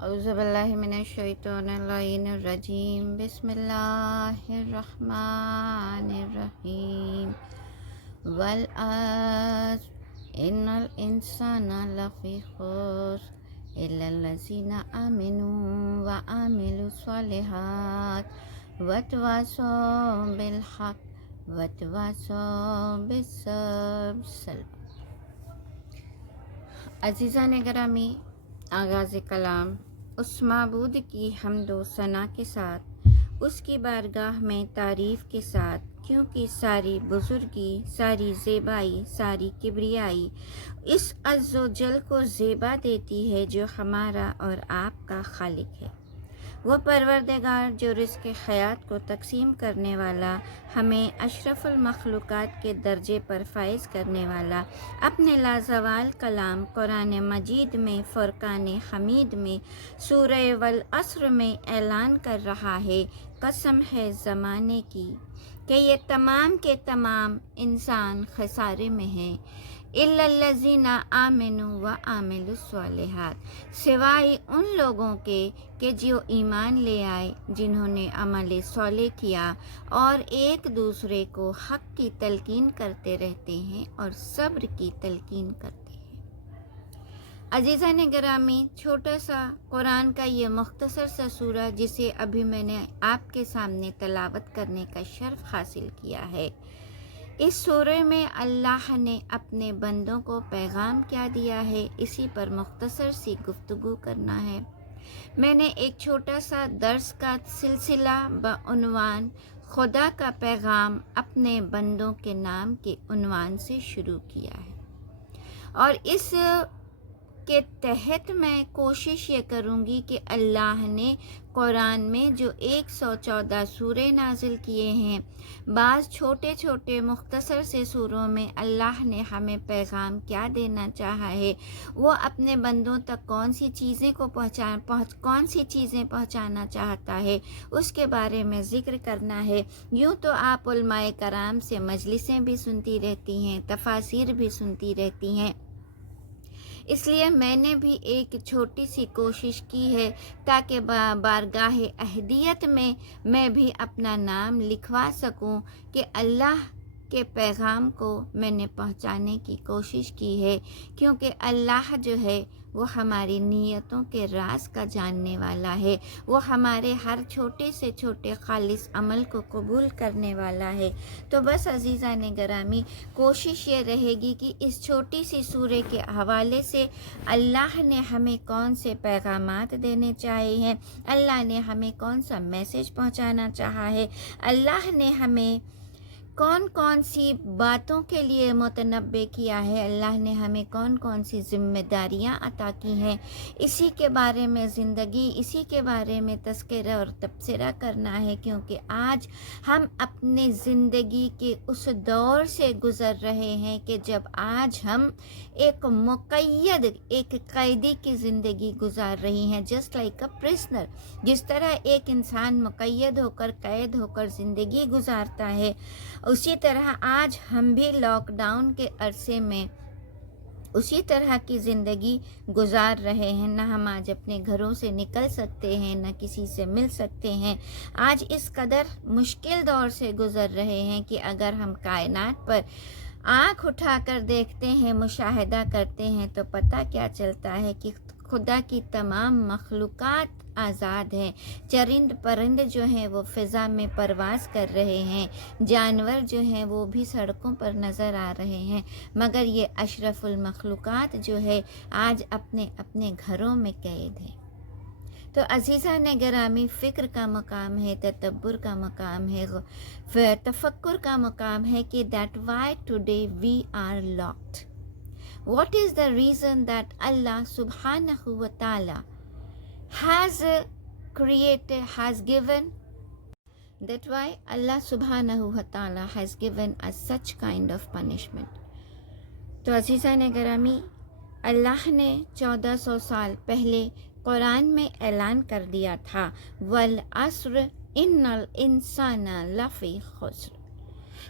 اعوذ باللہ من الشیطان اللعین الرجیم بسم اللہ الرحمن الرحیم والعصر ان الانسان لفی خسر الا الذین آمنوا وعملوا الصالحات وتواصوا بالحق وتواصوا بالصبر۔ عزیزان گرامی، آغاز کلام اس معبود کی حمد و ثنا کے ساتھ، اس کی بارگاہ میں تعریف کے ساتھ، کیونکہ ساری بزرگی، ساری زیبائی، ساری کبریائی اس عز و جل کو زیبا دیتی ہے جو ہمارا اور آپ کا خالق ہے۔ وہ پروردگار جو رزق حیات کو تقسیم کرنے والا، ہمیں اشرف المخلوقات کے درجے پر فائز کرنے والا، اپنے لازوال کلام قرآن مجید میں، فرقان حمید میں، سورہ والعصر میں اعلان کر رہا ہے، قسم ہے زمانے کی کہ یہ تمام کے تمام انسان خسارے میں ہیں، الا الذین آمنوا وعملوا الصالحات، سوائے ان لوگوں کے کہ جو ایمان لے آئے، جنہوں نے عمل صالح کیا اور ایک دوسرے کو حق کی تلقین کرتے رہتے ہیں اور صبر کی تلقین کرتے ہیں۔ عزیزان گرامی، چھوٹا سا قرآن کا یہ مختصر سا سورہ جسے ابھی میں نے آپ کے سامنے تلاوت کرنے کا شرف حاصل کیا ہے، اس سورہ میں اللہ نے اپنے بندوں کو پیغام کیا دیا ہے، اسی پر مختصر سی گفتگو کرنا ہے۔ میں نے ایک چھوٹا سا درس کا سلسلہ بعنوان خدا کا پیغام اپنے بندوں کے نام کے عنوان سے شروع کیا ہے، اور اس کے تحت میں کوشش یہ کروں گی کہ اللہ نے قرآن میں جو 114 سورے نازل کیے ہیں، بعض چھوٹے چھوٹے مختصر سے سوروں میں اللہ نے ہمیں پیغام کیا دینا چاہا ہے، وہ اپنے بندوں تک کون سی چیزیں پہنچانا چاہتا ہے، اس کے بارے میں ذکر کرنا ہے۔ یوں تو آپ علماء کرام سے مجلسیں بھی سنتی رہتی ہیں، تفاسیر بھی سنتی رہتی ہیں، اس لیے میں نے بھی ایک چھوٹی سی کوشش کی ہے تاکہ بارگاہ احدیت میں بھی اپنا نام لکھوا سکوں کہ اللہ کے پیغام کو میں نے پہنچانے کی کوشش کی ہے، کیونکہ اللہ جو ہے وہ ہماری نیتوں کے راز کا جاننے والا ہے، وہ ہمارے ہر چھوٹے سے چھوٹے خالص عمل کو قبول کرنے والا ہے۔ تو بس عزیزان گرامی، کوشش یہ رہے گی کہ اس چھوٹی سی سورہ کے حوالے سے اللہ نے ہمیں کون سے پیغامات دینے چاہے ہیں، اللہ نے ہمیں کون سا میسج پہنچانا چاہا ہے، اللہ نے ہمیں کون کون سی باتوں کے لیے متنبع کیا ہے، اللہ نے ہمیں کون کون سی ذمہ داریاں عطا کی ہیں، اسی کے بارے میں زندگی، اسی کے بارے میں تذکرہ اور تبصرہ کرنا ہے، کیونکہ آج ہم اپنے زندگی کے اس دور سے گزر رہے ہیں کہ جب آج ہم ایک مقید، ایک قیدی کی زندگی گزار رہی ہیں، جسٹ لائک اے پرسنر، جس طرح ایک انسان مقید ہو کر، قید ہو کر زندگی گزارتا ہے، اسی طرح آج ہم بھی لاک ڈاؤن کے عرصے میں اسی طرح کی زندگی گزار رہے ہیں، نہ ہم آج اپنے گھروں سے نکل سکتے ہیں، نہ کسی سے مل سکتے ہیں، آج اس قدر مشکل دور سے گزر رہے ہیں کہ اگر ہم کائنات پر آنکھ اٹھا کر دیکھتے ہیں، مشاہدہ کرتے ہیں، تو پتہ کیا چلتا ہے کہ خدا کی تمام مخلوقات آزاد ہیں، چرند پرند جو ہیں وہ فضا میں پرواز کر رہے ہیں، جانور جو ہیں وہ بھی سڑکوں پر نظر آ رہے ہیں، مگر یہ اشرف المخلوقات جو ہے آج اپنے اپنے گھروں میں قید ہیں۔ تو عزیزان گرامی، فکر کا مقام ہے، تدبر کا مقام ہے، تفکر کا مقام ہے کہ that why today we are locked. What is the reason that Allah subhanahu wa ta'ala has created, has given, that why Allah subhanahu wa ta'ala has given us such kind of punishment. تو عزیزان گرامی، اللہ نے 1400 سال پہلے قرآن میں اعلان کر دیا تھا، والعصر ان الانسان لفی خسر،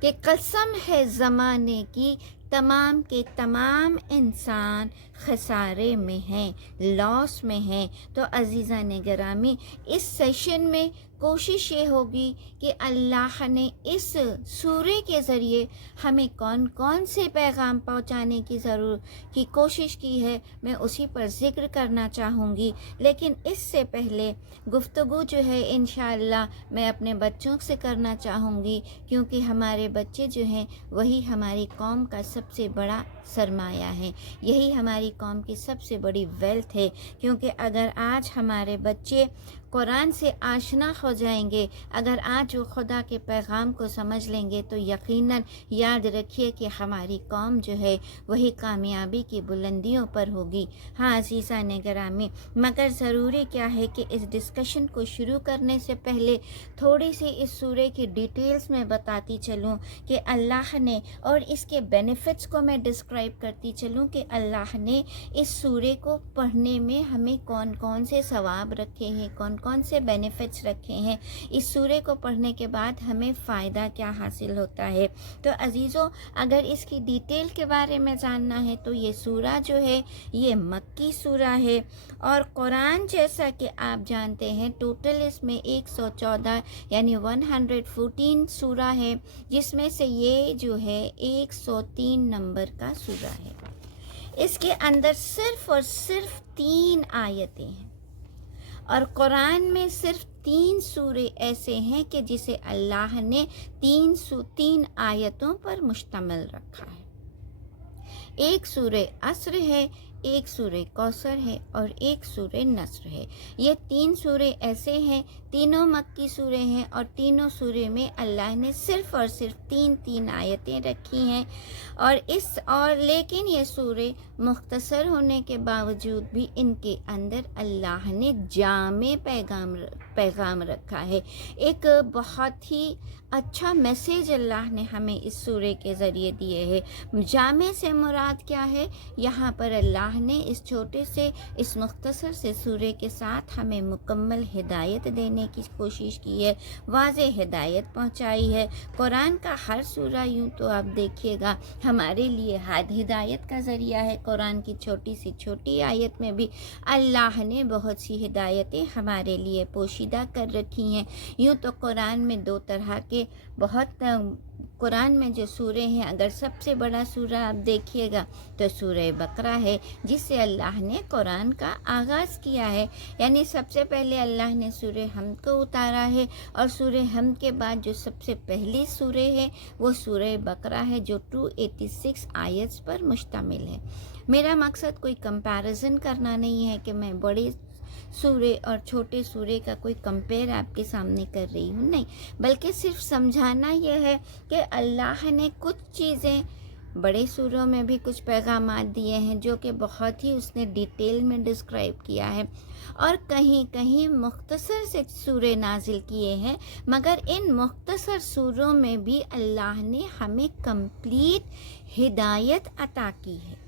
کہ قسم ہے زمانے کی، तमाम के तमाम इंसान खसारे में हैं, लॉस में हैं। तो अज़ीज़ान गिरामी, इस सेशन में कोशिश ये होगी कि अल्लाह ने इस सूरे के ज़रिए हमें कौन कौन से पैगाम पहुंचाने की कोशिश की है, मैं उसी पर ज़िक्र करना चाहूँगी। लेकिन इससे पहले गुफ्तगू जो है इंशाअल्लाह मैं अपने बच्चों से करना चाहूँगी, क्योंकि हमारे बच्चे जो हैं वही हमारी कौम का सबसे बड़ा सरमाया है, यही हमारी कौम की सबसे बड़ी वेल्थ है। क्योंकि अगर आज हमारे बच्चे कुरान से आशना हो जाएंगे, अगर आज वो खुदा के पैगाम को समझ लेंगे, तो यकीनन याद रखिए कि हमारी कौम जो है वही कामयाबी की बुलंदियों पर होगी। हाँ अज़ीज़ान गिरामी, मगर ज़रूरी क्या है कि इस डिस्कशन को शुरू करने से पहले थोड़ी सी इस सूरे की डिटेल्स में बताती चलूँ कि अल्लाह ने, और इसके बेनिफिट्स को मैं डिस्क्राइब करती चलूँ कि अल्लाह ने इस सूरे को पढ़ने में हमें कौन कौन से सवाब रखे हैं, कौन कौन से बेनिफिट्स रखे हैं, इस सूरे को पढ़ने के बाद हमें फ़ायदा क्या हासिल होता है। तो अजीज़ों, अगर इसकी डिटेल के बारे में जानना है तो ये सूरा जो है ये मक्की सूरा है, और कुरान जैसा कि आप जानते हैं टोटल इसमें 114 यानी 114 सूरा है, जिसमें से ये जो है 103 नंबर का सूरा है। इसके अंदर सिर्फ़ और सिर्फ 3 आयतें हैं, और कुरान में सिर्फ 3 सूरे ऐसे हैं कि जिसे अल्लाह ने 3 आयतों पर मुश्तमिल रखा है। एक सूरे असर है, एक सूरे कौसर है, और एक सूरे नस्र है। ये 3 सूरे ऐसे हैं, तीनों मक्की सूरे हैं, और तीनों सूरे में अल्लाह ने सिर्फ़ और सिर्फ 3 आयतें रखी हैं। और लेकिन ये सूरे मुख्तसर होने के बावजूद भी इनके अंदर अल्लाह ने जामे पैगाम रखा है। एक बहुत ही अच्छा मैसेज अल्लाह ने हमें इस सूरे के ज़रिए दिए है। जामे से मुराद क्या है? यहाँ पर अल्लाह ने इस छोटे से, इस मुख्तसर से सूरे के साथ हमें मुकम्मल हिदायत देने की कोशिश की है, वाज़े हिदायत पहुँचाई है। कुरान का हर सूरा यूँ तो आप देखिएगा हमारे लिए हिदायत का ज़रिया है। कुरान की छोटी सी छोटी आयत में भी अल्लाह ने बहुत सी हिदायतें हमारे लिए पोशीदा कर रखी हैं। यूँ तो कुरान में 2 तरह के कुरान में जो सूरे हैं, अगर सबसे बड़ा सूरा आप देखिएगा तो सूरह बकरा है, जिससे अल्लाह ने कुरान का आगाज़ किया है। यानी सबसे पहले अल्लाह ने सूरह हमद को उतारा है, और सूरह हमद के बाद जो सबसे पहली सूरह है वो सूरह बकरा है, जो 286 आयत पर मुश्तमिल है। मेरा मकसद कोई कंपैरिजन करना नहीं है कि मैं बड़े सूरे और छोटे सूरे का कोई कंपेयर आपके सामने कर रही हूँ, नहीं, बल्कि सिर्फ समझाना यह है कि अल्लाह ने कुछ चीज़ें बड़े सूरों में भी कुछ पैगामात दिए हैं जो कि बहुत ही उसने डिटेल में डिस्क्राइब किया है, और कहीं कहीं मुख्तसर से सूरे नाजिल किए हैं, मगर इन मुख्तसर सूरों में भी अल्लाह ने हमें कंप्लीट हिदायत अता की है।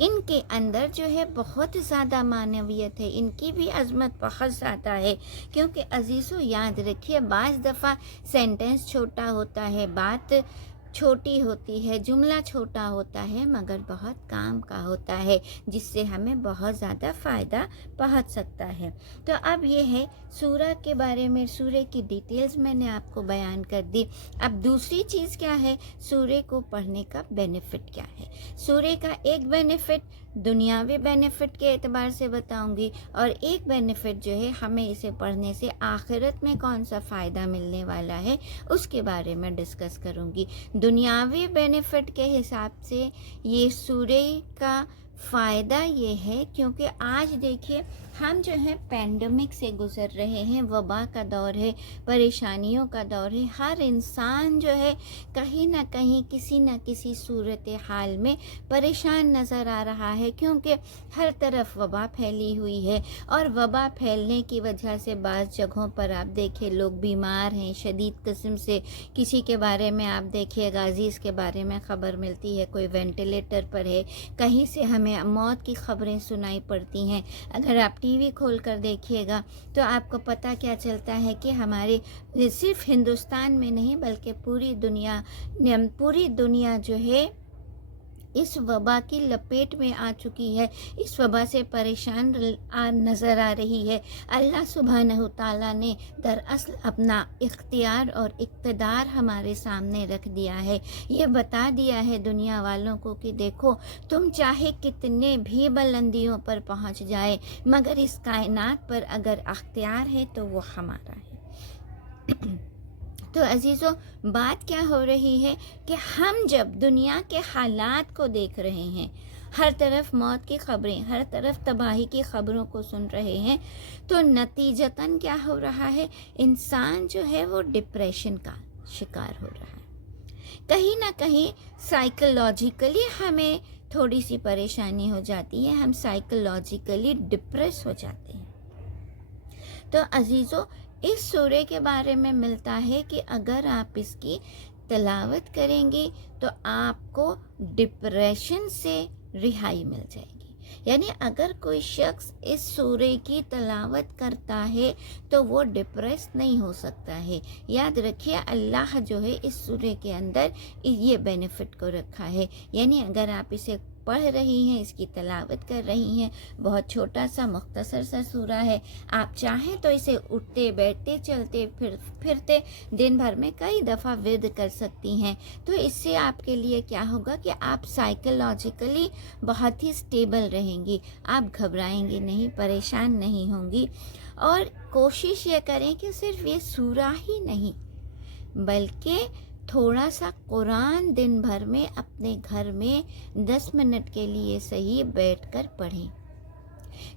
इनके अंदर जो है बहुत ज़्यादा मानवियत है, इनकी भी अज़मत बहुत ज़्यादा है। क्योंकि अजीज़ों याद रखिए, बाज़ दफ़ा सेंटेंस छोटा होता है, बात छोटी होती है, जुमला छोटा होता है, मगर बहुत काम का होता है, जिससे हमें बहुत ज़्यादा फ़ायदा पहुंच सकता है। तो अब ये है सूरा के बारे में, सूरे की डिटेल्स मैंने आपको बयान कर दी। अब दूसरी चीज़ क्या है, सूरे को पढ़ने का बेनिफिट क्या है। सूरे का एक बेनिफिट दुनियावी बेनिफिट के एतबार से बताऊंगी, और एक बेनिफिट जो है हमें इसे पढ़ने से आखिरत में कौन सा फ़ायदा मिलने वाला है उसके बारे में डिस्कस करूंगी। दुनियावी बेनिफिट के हिसाब से ये सूरे का फ़ायदा ये है, क्योंकि आज देखिए हम जो है पैंडमिक से गुज़र रहे हैं, वबा का दौर है, परेशानियों का दौर है। हर इंसान जो है कहीं ना कहीं किसी न किसी सूरत हाल में परेशान नज़र आ रहा है, क्योंकि हर तरफ वबा फैली हुई है, और वबा फैलने की वजह से बाज़ जगहों पर आप देखिए लोग बीमार हैं शदीद किस्म से। किसी के बारे में आप देखिए गाजीज़ के बारे में ख़बर मिलती है, कोई वेंटिलेटर पर है, कहीं से हमें मौत की खबरें सुनाई पड़ती हैं। अगर आप टीवी खोल कर देखिएगा तो आपको पता क्या चलता है कि हमारे सिर्फ हिंदुस्तान में नहीं बल्कि पूरी दुनिया जो है इस वबा की लपेट में आ चुकी है, इस वबा से परेशान नज़र आ रही है। अल्लाह सुब्हानहू तआला ने दरअसल अपना इख्तियार और इक़्तिदार हमारे सामने रख दिया है। ये बता दिया है दुनिया वालों को कि देखो, तुम चाहे कितने भी बुलंदियों पर पहुंच जाए, मगर इस कायनात पर अगर इख्तियार है तो वो हमारा है। तो अजीज़ों, बात क्या हो रही है कि हम जब दुनिया के हालात को देख रहे हैं, हर तरफ मौत की खबरें, हर तरफ तबाही की खबरों को सुन रहे हैं, तो नतीजतन क्या हो रहा है, इंसान जो है वो डिप्रेशन का शिकार हो रहा है। कहीं ना कहीं साइकोलॉजिकली हमें थोड़ी सी परेशानी हो जाती है, हम साइकोलॉजिकली डिप्रेस हो जाते हैं। तो अजीज़ों, इस सूरे के बारे में मिलता है कि अगर आप इसकी तिलावत करेंगे तो आपको डिप्रेशन से रिहाई मिल जाएगी। यानी अगर कोई शख्स इस सूरे की तिलावत करता है तो वो डिप्रेस नहीं हो सकता है। याद रखिए, अल्लाह जो है इस सूरे के अंदर ये बेनिफिट को रखा है। यानी अगर आप इसे पढ़ रही हैं, इसकी तिलावत कर रही हैं, बहुत छोटा सा मुख्तसर सा सूरा है, आप चाहें तो इसे उठते बैठते चलते फिरते दिन भर में कई दफ़ा विर्द कर सकती हैं। तो इससे आपके लिए क्या होगा कि आप साइकोलॉजिकली बहुत ही स्टेबल रहेंगी, आप घबराएंगी नहीं, परेशान नहीं होंगी। और कोशिश ये करें कि सिर्फ ये सूरा ही नहीं बल्कि थोड़ा सा कुरान दिन भर में अपने घर में 10 मिनट के लिए सही बैठकर पढ़ें,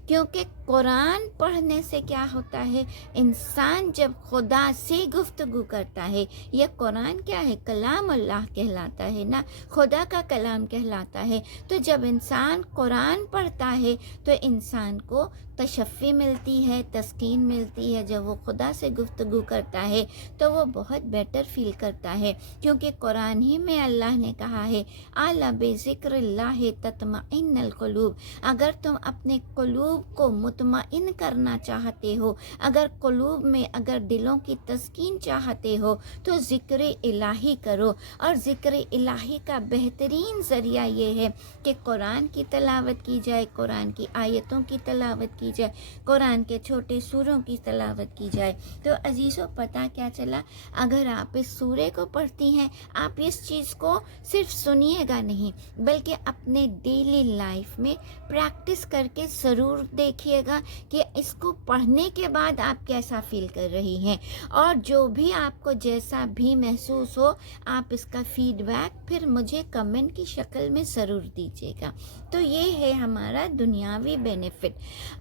क्योंकि कुरान पढ़ने से क्या होता है, इंसान जब खुदा से गुफ्तगू करता है, यह कुरान क्या है, कलाम अल्लाह कहलाता है ना, खुदा का कलाम कहलाता है। तो जब इंसान कुरान पढ़ता है तो इंसान को तशफ़ी मिलती है, तस्कीन मिलती है। जब वो खुदा से गुफ्तगू करता है तो वो बहुत बेटर फील करता है, क्योंकि कुरान ही में अल्लाह ने कहा है, अला बिज़िक्रिल्लाह तत्मइन्नुल क़ुलूब। अगर तुम अपने क़ुलूब को मुतमइन करना चाहते हो, अगर क़ुलूब में अगर दिलों की तस्कीन चाहते हो तो ज़िक्र इलाही करो। और ज़िक्र इलाही का बेहतरीन ज़रिया ये है कि कुरान की तिलावत की जाए, कुरान की आयतों की तिलावत की जाए, कुरान के छोटे सूरों की तिलावत की जाए। तो अजीज़ों, पता क्या चला, अगर आप इस सूरे को पढ़ती हैं, आप इस चीज़ को सिर्फ सुनिएगा नहीं बल्कि अपने डेली लाइफ में प्रैक्टिस करके ज़रूर देखिएगा कि इसको पढ़ने के बाद आप कैसा फील कर रही हैं। और जो भी आपको जैसा भी महसूस हो, आप इसका फीडबैक फिर मुझे कमेंट की शक्ल में ज़रूर दीजिएगा। तो ये है हमारा दुनियावी बेनिफिट।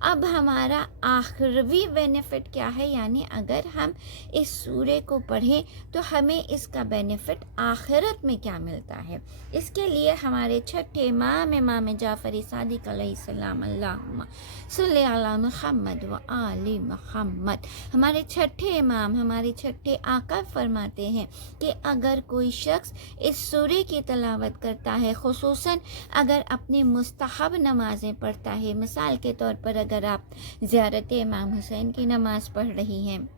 अब हमारा आखिरवी बेनिफिट क्या है, यानी अगर हम इस सूरे को पढ़ें तो हमें इसका बेनिफिट आखिरत में क्या मिलता है। इसके लिए हमारे छठे इमाम जाफ़री सादिक अलैहिस्सलाम, अल्लाहुम्मा सल्ली अला मुहम्मद व आलि मुहम्मद, हमारे छठे इमाम, हमारे छठे आका फरमाते हैं कि अगर कोई शख्स इस सूरे की तिलावत करता है, खुसूसन अगर अपनी मुस्तहब नमाज़ें पढ़ता है, मिसाल के तौर पर अगर आप ज़ियारत इमाम हुसैन की नमाज़ पढ़ रही हैं,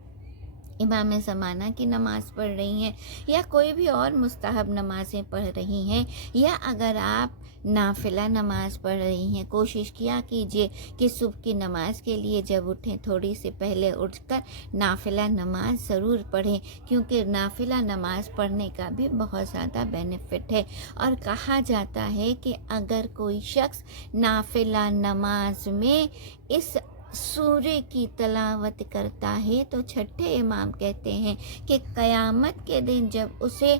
इमाम ज़माना की नमाज़ पढ़ रही हैं, या कोई भी और मुस्तहब नमाज़ें पढ़ रही हैं, या अगर आप नाफिला नमाज़ पढ़ रही हैं, कोशिश किया कीजिए कि सुबह की नमाज़ के लिए जब उठें थोड़ी से पहले उठकर नाफिला नमाज़ ज़रूर पढ़ें, क्योंकि नाफिला नमाज़ पढ़ने का भी बहुत ज़्यादा बेनिफिट है। और कहा जाता है कि अगर कोई शख्स नाफिला नमाज में इस सूरे की तिलावत करता है तो छठे इमाम कहते हैं कि क़यामत के दिन जब उसे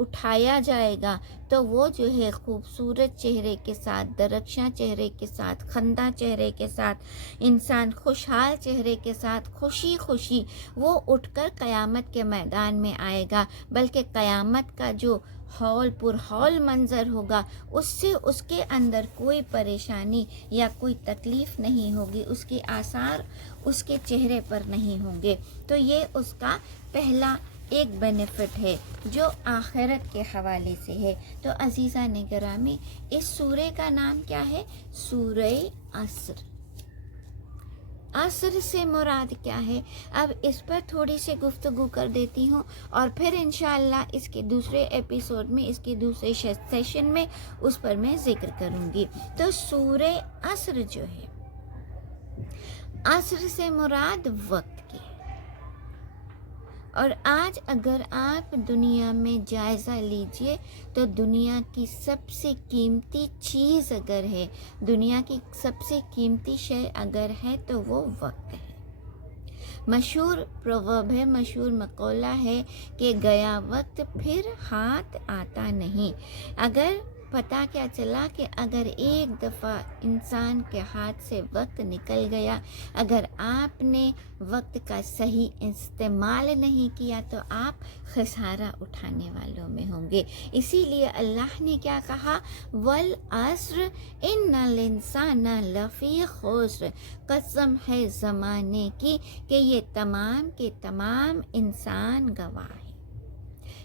उठाया जाएगा तो वो जो है खूबसूरत चेहरे के साथ, दरख्शां चेहरे के साथ, खंदा चेहरे के साथ, इंसान खुशहाल चेहरे के साथ खुशी खुशी वो उठकर क़यामत के मैदान में आएगा। बल्कि क़यामत का जो हौल पुरहौल मंज़र होगा, उससे उसके अंदर कोई परेशानी या कोई तकलीफ़ नहीं होगी, उसके आसार उसके चेहरे पर नहीं होंगे। तो ये उसका पहला एक बेनिफिट है जो आखिरत के हवाले से है। तो अज़ीज़ा ने गिरामी, इस सूरे का नाम क्या है? सूरे अस्र। असर से मुराद क्या है, अब इस पर थोड़ी सी गुफ्तगू कर देती हूँ और फिर इंशाअल्लाह इसके दूसरे एपिसोड में, इसके दूसरे सेशन में उस पर मैं जिक्र करूँगी। तो सूरे असर जो है, असर से मुराद वक्त की। और आज अगर आप दुनिया में जायज़ा लीजिए तो दुनिया की सबसे कीमती चीज़ अगर है, दुनिया की सबसे कीमती शय अगर है तो वो वक्त है। मशहूर प्रोवर्ब है, मशहूर मक़ौला है कि गया वक्त फिर हाथ आता नहीं। अगर पता क्या चला कि अगर एक दफ़ा इंसान के हाथ से वक्त निकल गया, अगर आपने वक्त का सही इस्तेमाल नहीं किया तो आप खसारा उठाने वालों में होंगे। इसीलिए अल्लाह ने क्या कहा, वल अस्र इन्नल इंसाना लफ़ी खुस्र, कसम है ज़माने की कि ये तमाम के तमाम इंसान गवाह हैं।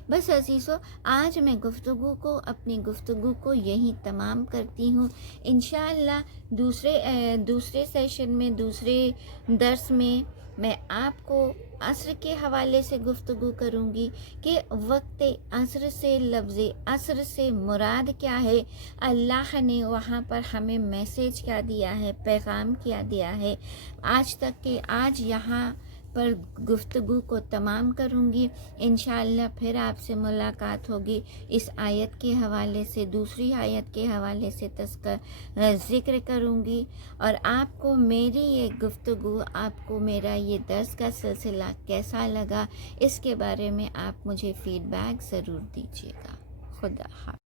बस अज़ीज़ों, आज मैं अपनी गुफ्तगू को यहीं तमाम करती हूँ। इंशाअल्लाह दूसरे सेशन में, दूसरे दर्स में मैं आपको असर के हवाले से गुफ्तगू करूँगी कि वक्त असर से, लफ्ज़ असर से मुराद क्या है, अल्लाह ने वहाँ पर हमें मैसेज क्या दिया है, पैगाम क्या दिया है। आज तक के आज यहाँ पर गुफ्तगू को तमाम करूँगी। इंशाअल्लाह फिर आपसे मुलाकात होगी इस आयत के हवाले से, दूसरी आयत के हवाले से ज़िक्र करूँगी। और आपको मेरी ये गुफ्तगू, आपको मेरा ये दर्स का सिलसिला कैसा लगा, इसके बारे में आप मुझे फ़ीडबैक ज़रूर दीजिएगा। खुदा हाफ़िज़।